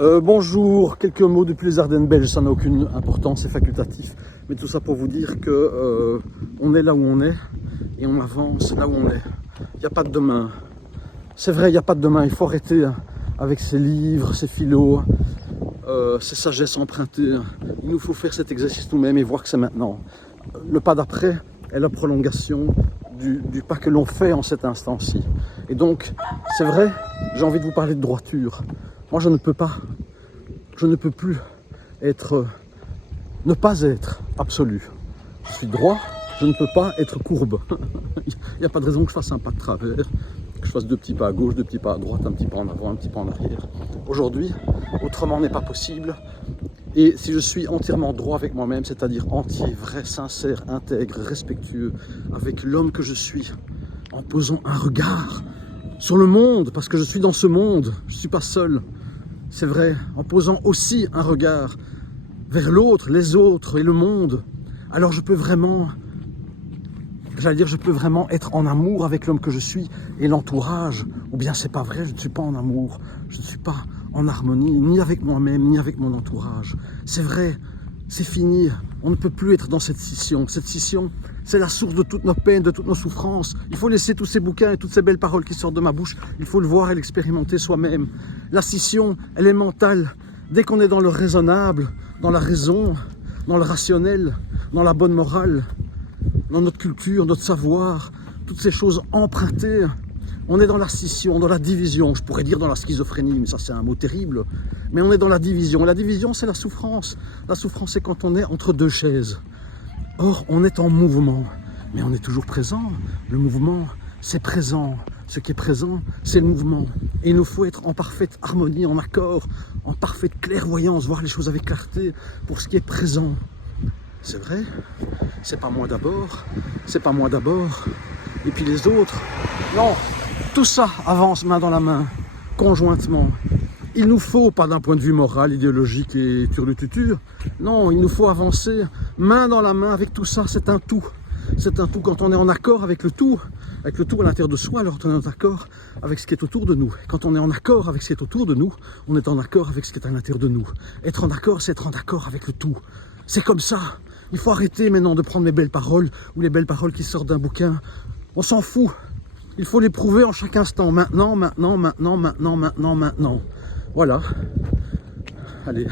Bonjour, quelques mots depuis les Ardennes belges, ça n'a aucune importance, c'est facultatif. Mais tout ça pour vous dire que on est là où on est et on avance là où on est. Il n'y a pas de demain. C'est vrai, il n'y a pas de demain. Il faut arrêter avec ces livres, ces philos, ces sagesses empruntées. Il nous faut faire cet exercice nous-mêmes et voir que c'est maintenant. Le pas d'après est la prolongation du pas que l'on fait en cet instant-ci. Et donc, c'est vrai, j'ai envie de vous parler de droiture. Moi, je ne peux plus être, ne pas être absolu. Je suis droit, je ne peux pas être courbe. Il n'y a pas de raison que je fasse un pas de travers, que je fasse 2 petits pas à gauche, 2 petits pas à droite, un petit pas en avant, un petit pas en arrière. Aujourd'hui, autrement n'est pas possible. Et si je suis entièrement droit avec moi-même, c'est-à-dire entier, vrai, sincère, intègre, respectueux, avec l'homme que je suis, en posant un regard sur le monde, parce que je suis dans ce monde, je ne suis pas seul, c'est vrai, en posant aussi un regard vers l'autre, les autres et le monde, alors je peux vraiment, je peux vraiment être en amour avec l'homme que je suis et l'entourage. Ou bien c'est pas vrai, je ne suis pas en amour, je ne suis pas en harmonie, ni avec moi-même, ni avec mon entourage. C'est vrai, c'est fini, on ne peut plus être dans cette scission. Cette scission, c'est la source de toutes nos peines, de toutes nos souffrances. Il faut laisser tous ces bouquins et toutes ces belles paroles qui sortent de ma bouche, il faut le voir et l'expérimenter soi-même. La scission, elle est mentale. Dès qu'on est dans le raisonnable, dans la raison, dans le rationnel, dans la bonne morale, dans notre culture, notre savoir, toutes ces choses empruntées, on est dans la scission, dans la division, je pourrais dire dans la schizophrénie, mais ça c'est un mot terrible, mais on est dans la division. La division, c'est la souffrance. La souffrance, c'est quand on est entre 2 chaises. Or, on est en mouvement, mais on est toujours présent. Le mouvement, c'est présent. Ce qui est présent, c'est le mouvement. Et il nous faut être en parfaite harmonie, en accord, en parfaite clairvoyance, voir les choses avec clarté pour ce qui est présent. C'est vrai, c'est pas moi d'abord, c'est pas moi d'abord, et puis les autres. Non, tout ça avance main dans la main, conjointement. Il nous faut, pas d'un point de vue moral, idéologique et turlututure, non, il nous faut avancer main dans la main avec tout ça, c'est un tout. C'est un tout quand on est en accord avec le tout à l'intérieur de soi, alors on est en accord avec ce qui est autour de nous. Quand on est en accord avec ce qui est autour de nous, on est en accord avec ce qui est à l'intérieur de nous. Être en accord, c'est être en accord avec le tout. C'est comme ça. Il faut arrêter maintenant de prendre les belles paroles ou les belles paroles qui sortent d'un bouquin. On s'en fout. Il faut les prouver en chaque instant. Maintenant, maintenant, maintenant, maintenant, maintenant, maintenant. Voilà. Allez.